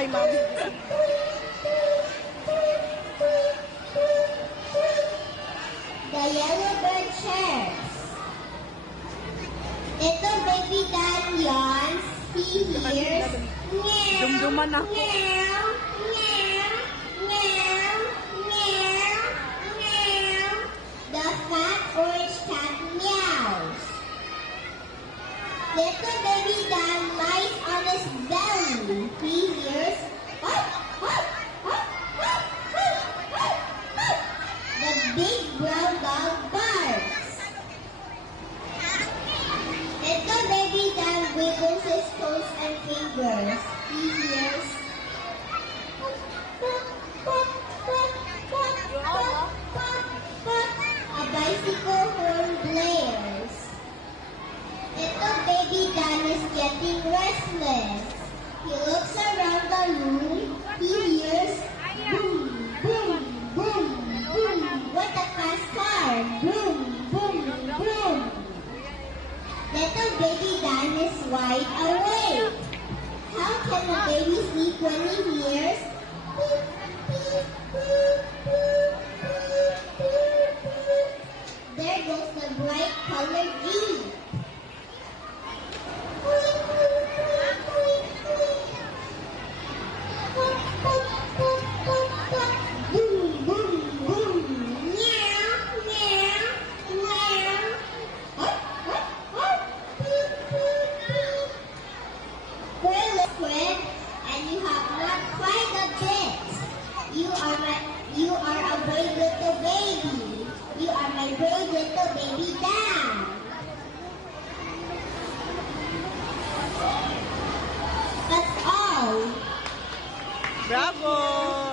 kay Mami. The yellow bird chirps. Ito baby Dan yan. He hears meow, Dumduman ako. meow, meow, meow, meow, meow. The fat orange cat meows. Little baby Dan lies on his belly. He hears hop, hop, hop, hop, hop, hop, hop. The big brown dog barks. Little baby Dan wiggles his toes and fingers. He hears pop, pop, pop, pop, pop, pop, pop, pop. A bicycle horn blares. Little baby Dan is getting restless. He looks around the room. He hears boom, boom, boom, boom. What a fast car! Boom, boom, boom. Little baby Dan is wide awake. How can a baby sleep when he hears beep, beep, beep, beep, beep, beep, beep? There goes the bright colored Jeep. Boom, boom, boom. Meow, meow, meow. Hop, hop, hop. Beep, beep, beep. Well, liquid, and you have not quite a bit. You are a brave little baby. You are my brave little baby Dan. That's all. Bravo!